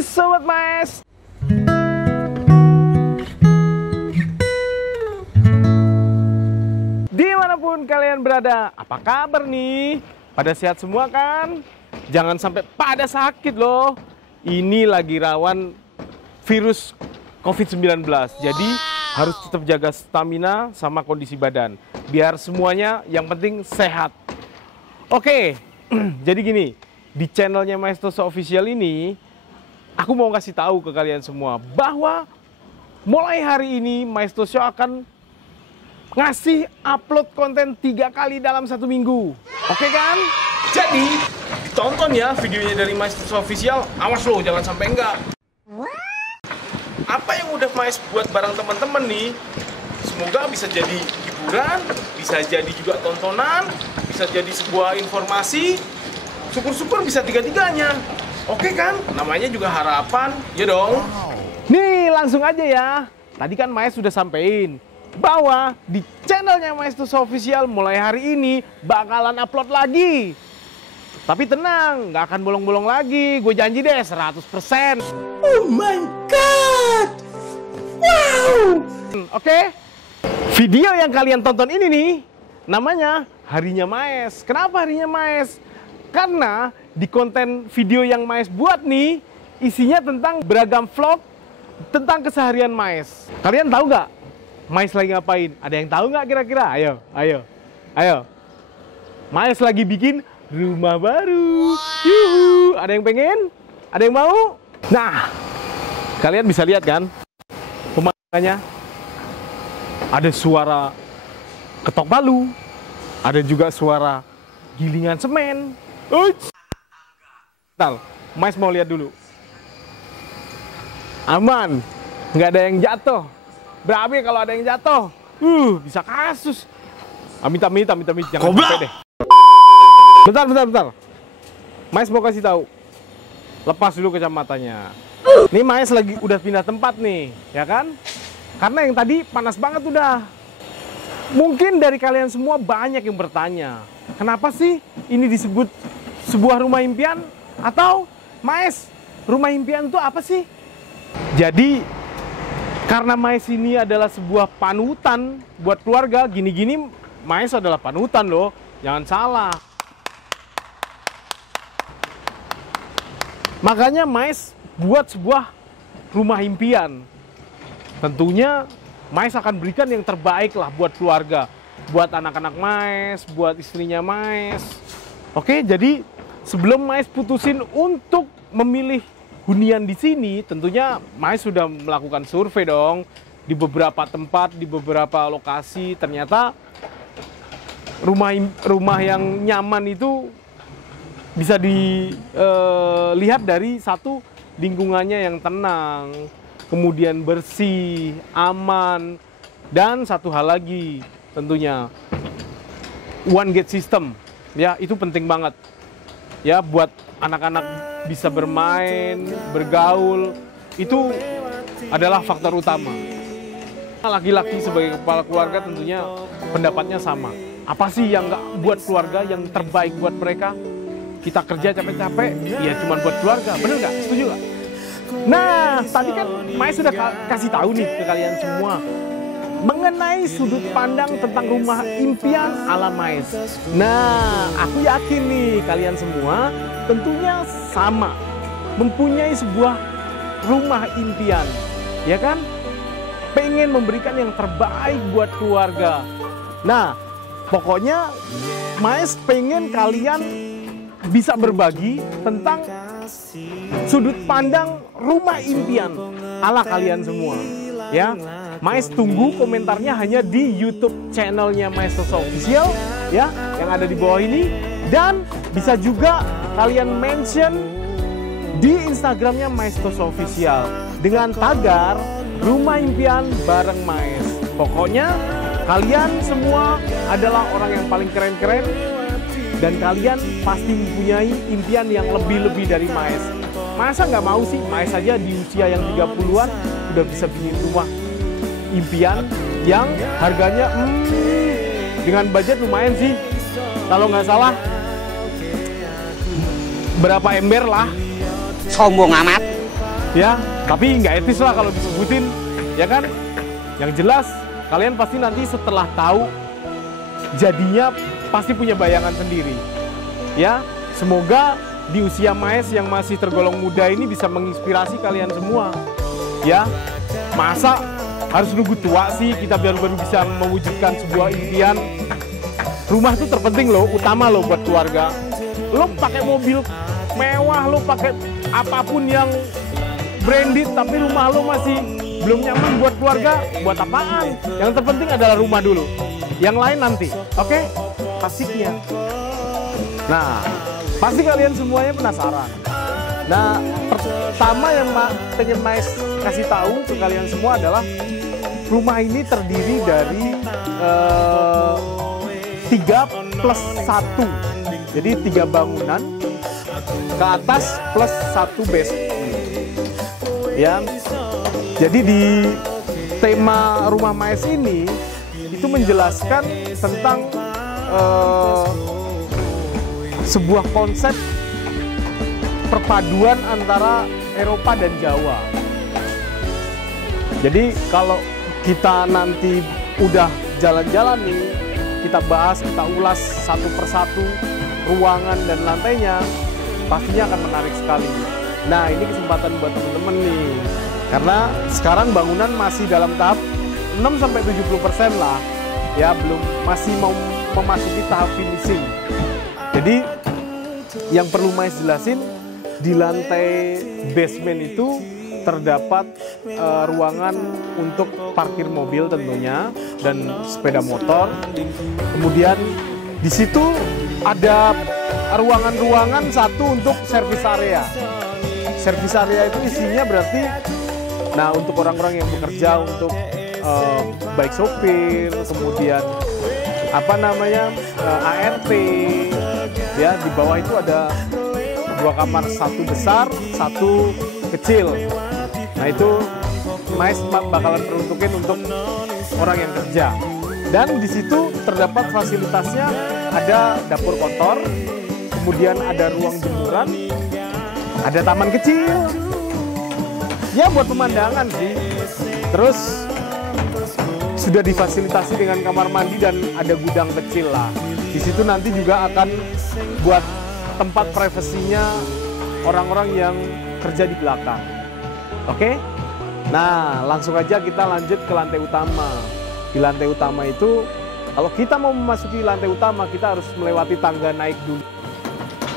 Hai Sobat Maes. Dimanapun kalian berada, apa kabar nih? Pada sehat semua kan? Jangan sampai pada sakit loh. Ini lagi rawan virus COVID-19. Jadi harus tetap jaga stamina sama kondisi badan. Biar semuanya yang penting sehat. Oke, jadi gini. Di channelnya Maestoso Official ini, aku mau kasih tahu ke kalian semua bahwa mulai hari ini Maestoso akan ngasih upload konten 3 kali dalam 1 minggu. Oke kan? Jadi, tonton ya videonya dari Maestoso Official. Awas loh, jangan sampai enggak. Apa yang udah Maes buat bareng teman-teman nih, semoga bisa jadi hiburan, bisa jadi juga tontonan, bisa jadi sebuah informasi. Syukur-syukur bisa tiga-tiganya. Oke kan? Namanya juga harapan, ya dong. Nih, langsung aja ya. Tadi kan Maes sudah sampein bahwa di channelnya Maestoso Official mulai hari ini bakalan upload lagi. Tapi tenang, nggak akan bolong-bolong lagi. Gue janji deh 100%. Oh my god! Wow! Oke? Video yang kalian tonton ini nih, namanya Harinya Maes. Kenapa Harinya Maes? Karena di konten video yang Maes buat nih, isinya tentang beragam vlog tentang keseharian Maes. Kalian tahu nggak Maes lagi ngapain? Ada yang tahu nggak kira-kira? Ayo. Maes lagi bikin rumah baru. Yuhu. Ada yang pengen? Ada yang mau? Nah, kalian bisa lihat kan pemandangannya? Ada suara ketok palu, ada juga suara gilingan semen. Bentar, Maes mau lihat dulu. Aman, nggak ada yang jatuh. Berapa kalau ada yang jatuh? Bisa kasus. Amit-amit, jangan sampai deh. Bentar. Maes mau kasih tahu. Lepas dulu kacamatanya. Nih Maes lagi udah pindah tempat nih, ya kan? Karena yang tadi panas banget udah. Mungkin dari kalian semua banyak yang bertanya, kenapa sih ini disebut sebuah rumah impian? Atau Maes, rumah impian itu apa sih? Jadi karena Maes ini adalah sebuah panutan buat keluarga, gini-gini Maes adalah panutan loh, jangan salah. Makanya Maes buat sebuah rumah impian. Tentunya Maes akan berikan yang terbaik lah buat keluarga, buat anak-anak Maes, buat istrinya Maes. Oke, jadi sebelum Maes putusin untuk memilih hunian di sini, tentunya Maes sudah melakukan survei dong di beberapa tempat, di beberapa lokasi. Ternyata rumah yang nyaman itu bisa dilihat dari satu, lingkungannya yang tenang, kemudian bersih, aman, dan satu hal lagi tentunya one gate system. Ya, itu penting banget. Ya, buat anak-anak bisa bermain, bergaul, itu adalah faktor utama. Laki-laki sebagai kepala keluarga tentunya pendapatnya sama. Apa sih yang nggak buat keluarga yang terbaik buat mereka? Kita kerja capek-capek, ya cuma buat keluarga, bener nggak? Setuju nggak? Nah, tadi kan Maes sudah kasih tahu nih ke kalian semua mengenai sudut pandang tentang rumah impian ala Maes. Nah, aku yakin nih kalian semua tentunya sama, mempunyai sebuah rumah impian, ya kan? Pengen memberikan yang terbaik buat keluarga. Nah, pokoknya Maes pengen kalian bisa berbagi tentang sudut pandang rumah impian ala kalian semua, ya. Maes tunggu komentarnya hanya di YouTube channelnya Maestoso Official, ya, yang ada di bawah ini, dan bisa juga kalian mention di Instagramnya Maestoso Official dengan tagar rumah impian bareng Maes. Pokoknya kalian semua adalah orang yang paling keren-keren, dan kalian pasti mempunyai impian yang lebih-lebih dari Maes. Masa nggak mau sih Maes aja di usia yang 30-an udah bisa bikin rumah impian yang harganya dengan budget lumayan sih. Kalau nggak salah berapa ember lah. Sombong amat. Ya, tapi nggak etis lah kalau disebutin, ya kan? Yang jelas, kalian pasti nanti setelah tahu, jadinya pasti punya bayangan sendiri. Ya, semoga di usia Maes yang masih tergolong muda ini bisa menginspirasi kalian semua. Ya, masa harus nunggu tua sih kita baru bisa mewujudkan sebuah impian. Rumah itu terpenting loh, utama loh buat keluarga. Lo pakai mobil mewah, lo pakai apapun yang branded, tapi rumah lo masih belum nyaman buat keluarga, buat apaan? Yang terpenting adalah rumah dulu. Yang lain nanti, oke? Asiknya. Nah, pasti kalian semuanya penasaran. Nah, pertama yang pengen Maes kasih tahu ke kalian semua adalah rumah ini terdiri dari 3+1. Jadi 3 bangunan ke atas plus 1 basement. Ya. Jadi di tema rumah Maes ini itu menjelaskan tentang sebuah konsep perpaduan antara Eropa dan Jawa. Jadi kalau kita nanti udah jalan-jalan nih, kita bahas, kita ulas satu persatu ruangan dan lantainya, pastinya akan menarik sekali. Nah, ini kesempatan buat teman-teman nih, karena sekarang bangunan masih dalam tahap 6-70% lah, ya masih mau memasuki tahap finishing. Jadi yang perlu Maes jelasin, di lantai basement itu terdapat ruangan untuk parkir mobil tentunya dan sepeda motor. Kemudian di situ ada ruangan-ruangan satu untuk service area. Service area itu isinya berarti, nah untuk orang-orang yang bekerja untuk baik sopir, kemudian ART, ya di bawah itu ada 2 kamar, satu besar, satu kecil. Nah itu Maes bakalan peruntukin untuk orang yang kerja. Dan di situ terdapat fasilitasnya, ada dapur kotor, kemudian ada ruang jemuran, ada taman kecil. Ya buat pemandangan sih. Terus sudah difasilitasi dengan kamar mandi dan ada gudang kecil lah. Di situ nanti juga akan buat tempat privasinya orang-orang yang kerja di belakang. Oke? Nah, langsung aja kita lanjut ke lantai utama. Di lantai utama itu, kalau kita mau memasuki lantai utama, kita harus melewati tangga naik dulu.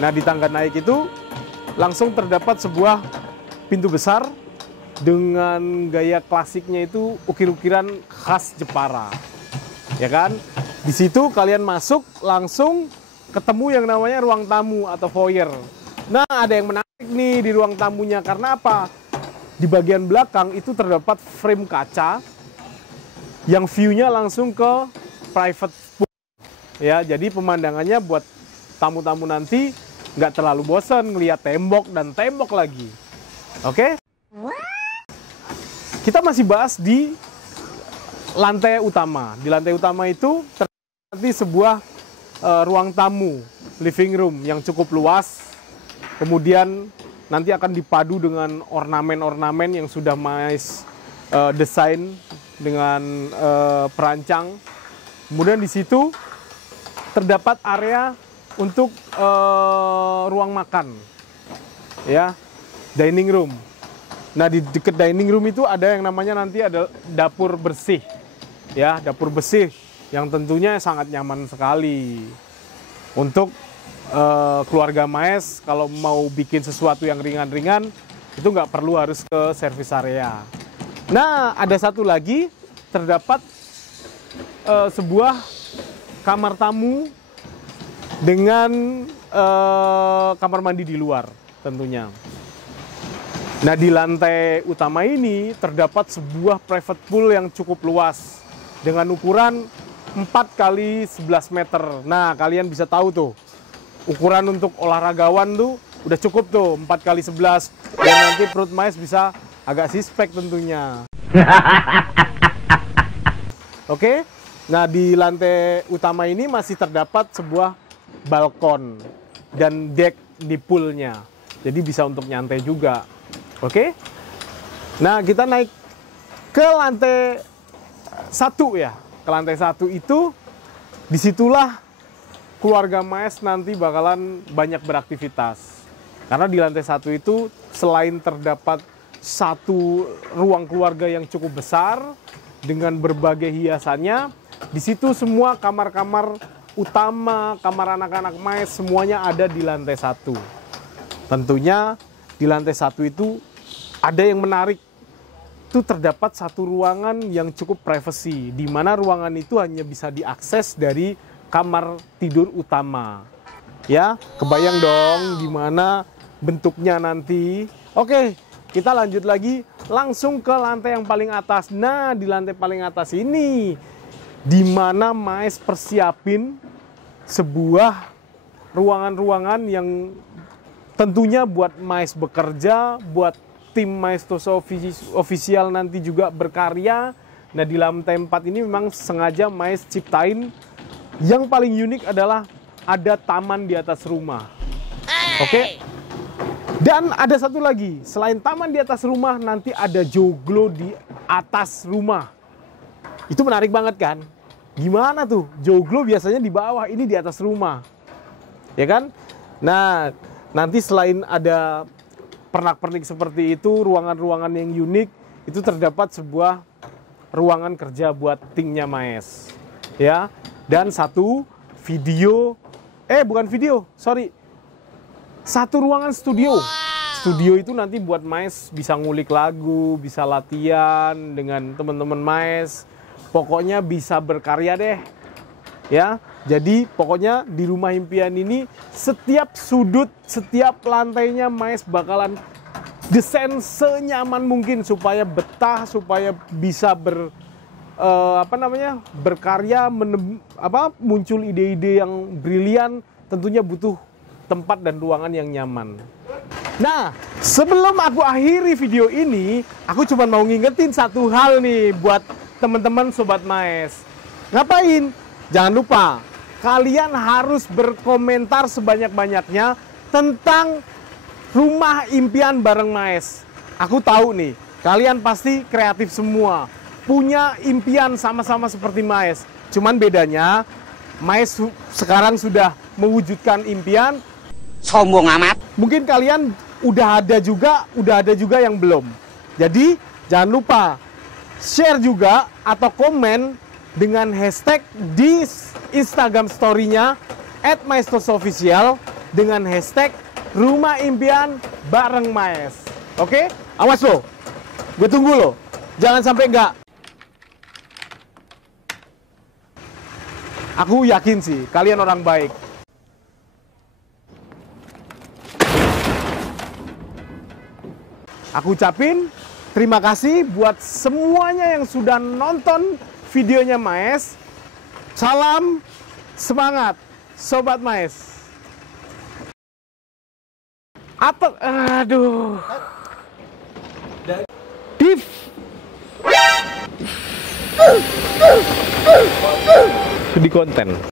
Nah, di tangga naik itu langsung terdapat sebuah pintu besar dengan gaya klasiknya itu ukir-ukiran khas Jepara. Ya kan? Di situ kalian masuk langsung ketemu yang namanya ruang tamu atau foyer. Nah, ada yang menarik nih di ruang tamunya, karena apa? Di bagian belakang itu terdapat frame kaca yang view-nya langsung ke private pool. Ya, jadi pemandangannya buat tamu-tamu nanti nggak terlalu bosan ngelihat tembok dan tembok lagi. Oke? Kita masih bahas di lantai utama. Di lantai utama itu terdapat sebuah ruang tamu, living room yang cukup luas. Kemudian nanti akan dipadu dengan ornamen-ornamen yang sudah Maes desain dengan perancang. Kemudian di situ terdapat area untuk ruang makan, ya, dining room. Nah, di dekat dining room itu ada yang namanya nanti ada dapur bersih, ya, dapur bersih yang tentunya sangat nyaman sekali untuk keluarga Maes. Kalau mau bikin sesuatu yang ringan-ringan itu nggak perlu harus ke service area. Nah, ada satu lagi, terdapat sebuah kamar tamu dengan kamar mandi di luar tentunya. Nah, di lantai utama ini terdapat sebuah private pool yang cukup luas dengan ukuran 4 kali 11 meter. Nah, kalian bisa tahu tuh, ukuran untuk olahragawan tuh udah cukup tuh 4 kali 11. Dan nanti perut Maes bisa agak sispek tentunya. Oke, nah di lantai utama ini masih terdapat sebuah balkon dan deck di poolnya. Jadi bisa untuk nyantai juga. Oke, Nah, kita naik ke lantai 1 ya. Ke lantai 1 itu, disitulah keluarga Maes nanti bakalan banyak beraktivitas. Karena di lantai 1 itu selain terdapat satu ruang keluarga yang cukup besar dengan berbagai hiasannya, di situ semua kamar-kamar utama, kamar anak-anak Maes semuanya ada di lantai 1. Tentunya di lantai 1 itu ada yang menarik. Itu terdapat satu ruangan yang cukup privasi, di mana ruangan itu hanya bisa diakses dari kamar tidur utama. Ya, kebayang dong gimana bentuknya nanti. Oke, kita lanjut lagi langsung ke lantai yang paling atas. Nah, di lantai paling atas ini, di mana Maes persiapin sebuah ruangan-ruangan yang tentunya buat Maes bekerja, buat tim Maestoso official nanti juga berkarya. Nah, di lantai 4 ini memang sengaja Maes ciptain yang paling unik adalah ada taman di atas rumah. Oke. Dan ada satu lagi, selain taman di atas rumah, nanti ada joglo di atas rumah. Itu menarik banget kan? Gimana tuh? Joglo biasanya di bawah, ini di atas rumah. Ya kan? Nah, nanti selain ada pernak-pernik seperti itu, ruangan-ruangan yang unik, itu terdapat sebuah ruangan kerja buat timnya Maes. Ya, dan satu video, satu ruangan studio. Studio itu nanti buat Maes bisa ngulik lagu, bisa latihan dengan teman-teman Maes. Pokoknya bisa berkarya deh. Ya, jadi pokoknya di rumah impian ini setiap sudut, setiap lantainya Maes bakalan desain senyaman mungkin supaya betah, supaya bisa berkarya, muncul ide-ide yang brilian. Tentunya butuh tempat dan ruangan yang nyaman. Nah, sebelum aku akhiri video ini, aku cuma mau ngingetin satu hal nih buat teman-teman Sobat Maes. Ngapain? Jangan lupa, kalian harus berkomentar sebanyak-banyaknya tentang rumah impian bareng Maes. Aku tahu nih, kalian pasti kreatif semua, punya impian sama-sama seperti Maes. Cuman bedanya, Maes sekarang sudah mewujudkan impian. Sombong amat. Mungkin kalian udah ada juga yang belum. Jadi, jangan lupa share juga atau komen dengan hashtag di Instagram story-nya @maestosofficial dengan hashtag Rumah Impian bareng Maes. Oke? Awas lo. Gue tunggu lo. Jangan sampai enggak. Aku yakin sih kalian orang baik. Aku ucapin terima kasih buat semuanya yang sudah nonton videonya Maes. Salam semangat Sobat Maes. Aduh. Div. Di konten.